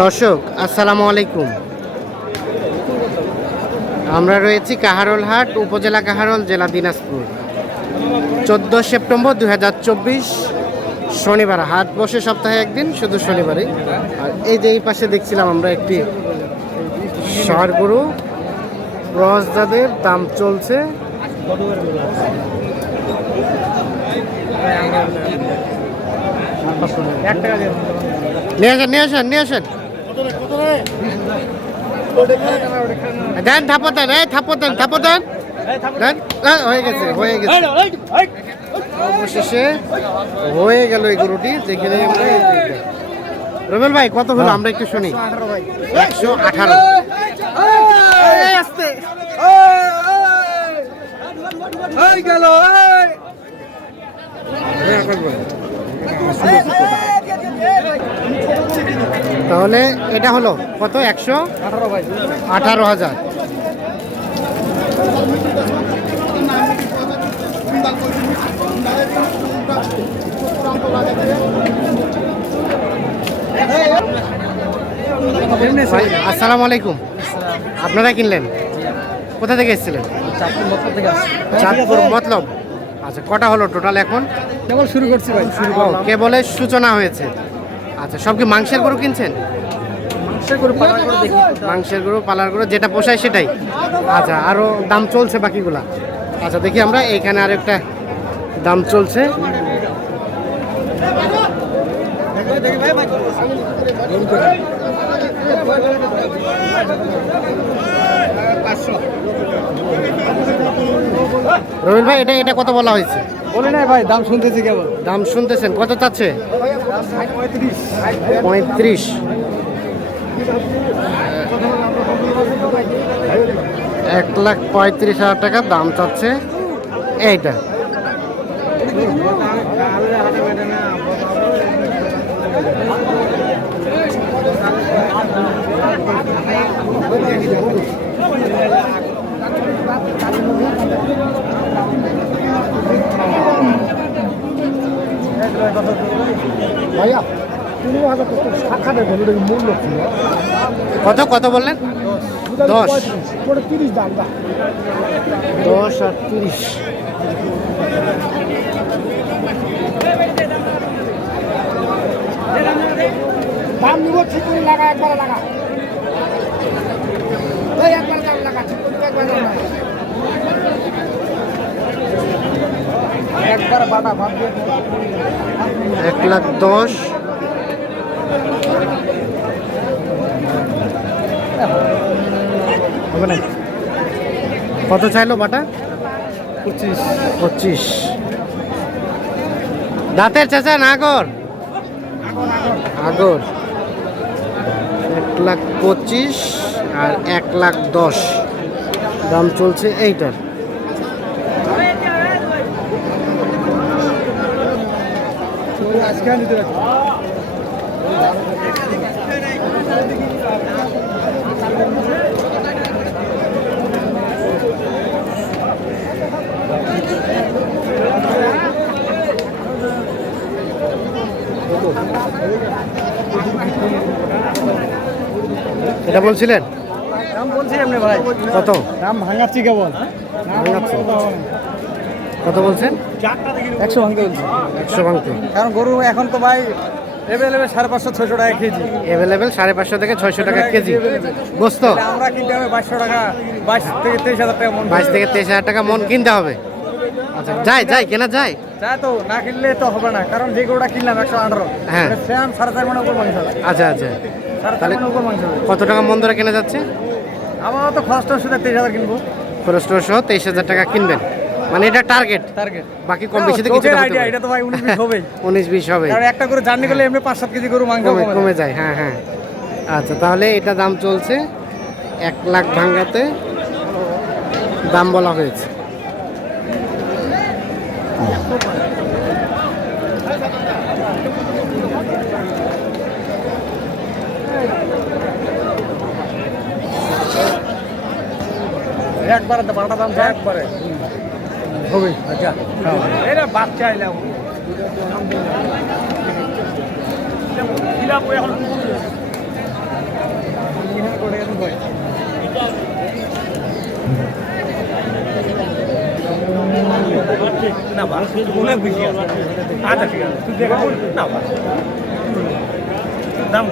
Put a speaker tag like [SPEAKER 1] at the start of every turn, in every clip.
[SPEAKER 1] দর্শক, আসসালামু আলাইকুম। আমরা রয়েছি কাহারোল হাট, উপজেলা কাহারোল, জেলা দিনাজপুর। চোদ্দ সেপ্টেম্বর দু হাজার চব্বিশ, শনিবার। হাট বসে সপ্তাহে একদিন, শুধু শনিবারে আর এই যে এই পাশে দেখছিলাম আমরা একটি ষাঁড় গরু রসদাদের দাম চলছে। নিয়ে আসেন নিয়ে আসেন নিয়ে আসেন। দেন থাপো দেন এই থাপো দেন থাপো দেন দেন হয়ে গেছে হয়ে গেছে। অবশেষে হয়ে গেল এই গরুটি যেখানে রবেল ভাই কত হলো? আমরা একটু শুনি। একশো আঠারো তাহলে এটা হলো কত? একশো আঠারো হাজার। আসসালামু আলাইকুম। আপনারা কিনলেন? কোথা থেকে এসেছিলেন? চাঁদপুর মতলব। আচ্ছা কটা হলো টোটাল এখন?
[SPEAKER 2] কেবল শুরু করছি ভাই। শুরু
[SPEAKER 1] ও, কেবলের সূচনা হয়েছে। আচ্ছা সব কি মাংসের গরু কিনছেন?
[SPEAKER 2] করে পালা করে দেখি।
[SPEAKER 1] মাংসের গরু পালার গরু যেটা পোষায় সেটাই। আচ্ছা আরও দাম চলছে বাকিগুলা? আচ্ছা দেখি আমরা এইখানে আর একটা দাম চলছে। রবিল ভাই এটা এটা কত বলা হয়েছে?
[SPEAKER 2] বলে নাই ভাই দাম শুনতেছি কেবল।
[SPEAKER 1] দাম শুনতেছেন কত চাচ্ছে? পঁয়ত্রিশ। এক লাখ পঁয়ত্রিশ হাজার টাকা দাম চাচ্ছে। এইটা
[SPEAKER 2] ভাইয়া পনেরো হাজার টাকা শাখাটা গেল মূল্য ছিল
[SPEAKER 1] কত কত বললেন দশ। দশ আর তিরিশ
[SPEAKER 2] দাম নিব ঠিক করে লাগা একবার লাগা একবার দাম লাগা ঠিক করে একবার দাম লাগা। একবার বাটা ভাব দিয়ে দে।
[SPEAKER 1] এক লাখ দশ
[SPEAKER 2] হবে না?
[SPEAKER 1] কত চাইলো বাটা?
[SPEAKER 2] পঁচিশ।
[SPEAKER 1] পঁচিশ। দাঁতের চাচা নাগর আগর। এক লাখ পঁচিশ আর এক লাখ দশ। দাম চলছে এইটার।
[SPEAKER 2] আজকে
[SPEAKER 1] এটা বলছিলেন? কত?
[SPEAKER 2] দাম ভাঙাচ্ছি কেবল।
[SPEAKER 1] ভাঙাচ্ছি। কত বলছেন?
[SPEAKER 2] একশো ভাঙতে বলছি।
[SPEAKER 1] একশো ভাঙতে।
[SPEAKER 2] কারণ গরু এখন তো ভাই এভেলেবেল সাড়ে পাঁচশো ছয়শো টাকা কেজি।
[SPEAKER 1] অ্যাভেলেবেল সাড়ে পাঁচশো থেকে ছয়শো টাকা কেজি। গোস্ত
[SPEAKER 2] আমরা কিনতে হবে বাইশশো টাকা বাইশ থেকে তেইশ হাজার টাকা মন।
[SPEAKER 1] বাইশ থেকে তেইশ হাজার টাকা মন কিনতে হবে। আচ্ছা যাই যাই কেনা যায়
[SPEAKER 2] যা তো না কিনলে তো হবে না কারণ যে গরুটা কিনলাম একশো আঠারো।
[SPEAKER 1] হ্যাঁ।
[SPEAKER 2] সেম সাড়ে চার মনের উপর মাংস হবে।
[SPEAKER 1] আচ্ছা আচ্ছা। তাহলে-
[SPEAKER 2] হবে।
[SPEAKER 1] কত টাকা মন ধরে কেনা যাচ্ছে?
[SPEAKER 2] আমার তো খরচটা শুধু তেইশ হাজার কিনবো।
[SPEAKER 1] খরচ সহ তেইশ হাজার টাকা কিনবেন। মানে এটা টার্গেট
[SPEAKER 2] টার্গেট
[SPEAKER 1] বাকি কম বেশি তো কিছু
[SPEAKER 2] আইডিয়া এটা তো ভাই উনিশ বিশ হবেই।
[SPEAKER 1] উনিশ বিশ হবে
[SPEAKER 2] কারণ একটা করে জার্নি করলে এমনি পাঁচ সাত কেজি গরু মাংস
[SPEAKER 1] কমে যায় হ্যাঁ হ্যাঁ। আচ্ছা তাহলে এটা দাম চলছে এক লাখ ভাঙ্গাতে। দাম বলা হয়েছে।
[SPEAKER 2] একবারে বারোটা দাম একবারে। হবে আচ্ছা। এটা বাচ্চা এলাম
[SPEAKER 3] করে না অনেক বেশি আছে। আচ্ছা ঠিক আছে তুই দেখা বল। না দাম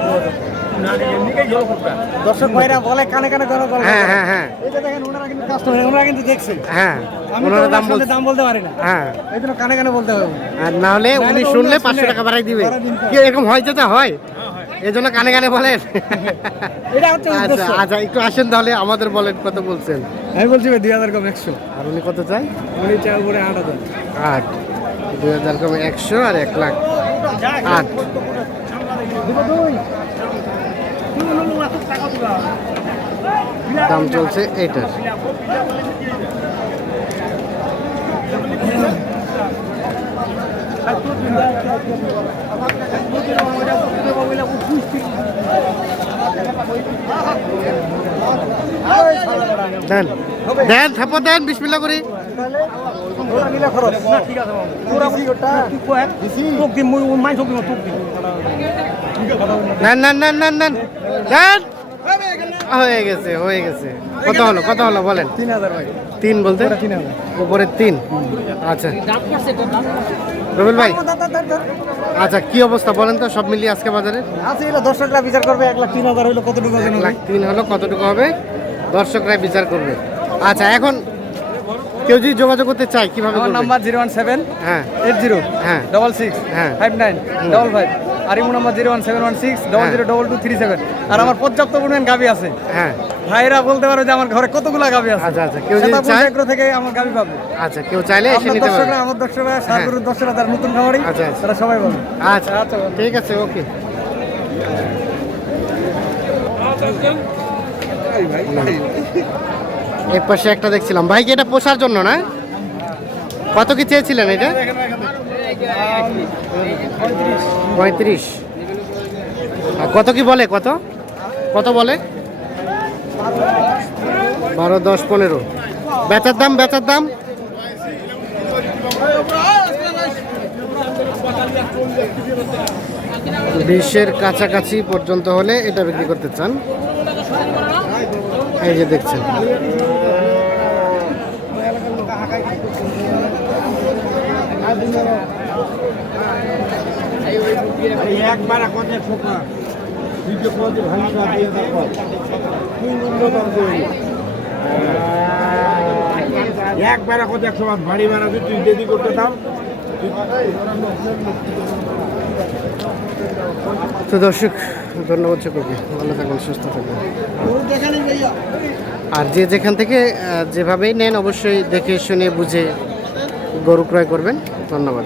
[SPEAKER 2] দর্শক ভাইরা বলে কানে কানে
[SPEAKER 1] হ্যাঁ হ্যাঁ হ্যাঁ।
[SPEAKER 2] দেখেন ওনারা কিন্তু কাস্টমার ওনারা কিন্তু দেখছে
[SPEAKER 1] হ্যাঁ
[SPEAKER 2] আমি
[SPEAKER 1] ওনারা দাম
[SPEAKER 2] সাথে দাম বলতে পারি না।
[SPEAKER 1] হ্যাঁ।
[SPEAKER 2] এই জন্য কানে কানে বলতে হবে।
[SPEAKER 1] আর না হলে
[SPEAKER 2] নাহলে
[SPEAKER 1] উনি শুনলে পাঁচশো টাকা বাড়াই দিবে। কি এরকম হয় যেটা হয়? এই জন্য কানে কানে বলেন।
[SPEAKER 2] এটা হচ্ছে
[SPEAKER 1] আচ্ছা আচ্ছা একটু আসেন তাহলে আমাদের বলেন কত বলছেন?
[SPEAKER 2] আমি বলছি দুই হাজার কম একশো।
[SPEAKER 1] আর উনি কত চাই?
[SPEAKER 2] উনি চাই উপরে আট হাজার।
[SPEAKER 1] আট। দুই হাজার কমে একশো আর এক লাখ। আট। দাম চলছে এইটার। দেন। দেন থাপো দেন বিসমিল্লা করি। নেন নেন নেন নেন নেন হয়ে গেছে হয়ে গেছে। কত হলো কত হলো বলেন?
[SPEAKER 2] তিন হাজার ভাই।
[SPEAKER 1] তিন বলতে?
[SPEAKER 2] তিন হাজার।
[SPEAKER 1] উপরে তিন? আচ্ছা। রবিল ভাই আচ্ছা কি অবস্থা বলেন তো সব মিলিয়ে আজকে বাজারে?
[SPEAKER 2] আছে এগুলো দর্শকরা বিচার করবে এক লাখ তিন হাজার হইল কতটুকু
[SPEAKER 1] এক
[SPEAKER 2] হবে
[SPEAKER 1] লাখ তিন হলো কতটুকু হবে? দর্শকরা বিচার করবে। আচ্ছা এখন কেউ যদি যোগাযোগ করতে চায় কীভাবে
[SPEAKER 2] আমার নাম্বার জিরো ওয়ান সেভেন
[SPEAKER 1] হ্যাঁ।
[SPEAKER 2] এইট জিরো
[SPEAKER 1] হ্যাঁ।
[SPEAKER 2] ডবল সিক্স
[SPEAKER 1] হ্যাঁ।
[SPEAKER 2] Five nine double five. আর imo number zero one seven one six double
[SPEAKER 1] হ্যাঁ।
[SPEAKER 2] Zero double two three seven আর আমার পর্যাপ্ত পরিমাণ গাবি আছে।
[SPEAKER 1] হ্যাঁ।
[SPEAKER 2] ভাইরা বলতে পারো যে আমার ঘরে কতগুলা গাবি আছে।
[SPEAKER 1] আচ্ছা, আচ্ছা, কেউ যদি চায়-
[SPEAKER 2] থেকে আমার গাবি পাবে।
[SPEAKER 1] আচ্ছা কেউ চাইলে এসে নিতে পারবে।
[SPEAKER 2] দর্শকরা আমার দর্শকরা সারগুরুর দর্শকরা তার নতুন খামারি
[SPEAKER 1] আচ্ছা, আচ্ছা।
[SPEAKER 2] তারা সবাই পাবে
[SPEAKER 1] আচ্ছা।
[SPEAKER 2] আচ্ছা
[SPEAKER 1] ঠিক আছে ওকে। এক পাশে একটা দেখছিলাম। ভাই কি এটা পোষার জন্য না? কত কি চেয়েছিলেন এটা? পঁয়ত্রিশ। কত কি বলে, কত? কত বলে? বারো, দশ, পনেরো। বেচার দাম বেচার দাম? বিশের কাছাকাছি পর্যন্ত হলে এটা বিক্রি করতে চান। এই যে দেখছেন।
[SPEAKER 3] একবার দেখো একবার কত একশো ভারী ভাড়া তুই তুই দেরি করতে দাম
[SPEAKER 1] তো দর্শক, ধন্যবাদ সকলকে। ভালো থাকুন সুস্থ থাকুন আর যে যেখান থেকে যেভাবেই নেন, অবশ্যই দেখে শুনে বুঝে গরু ক্রয় করবেন। ধন্যবাদ।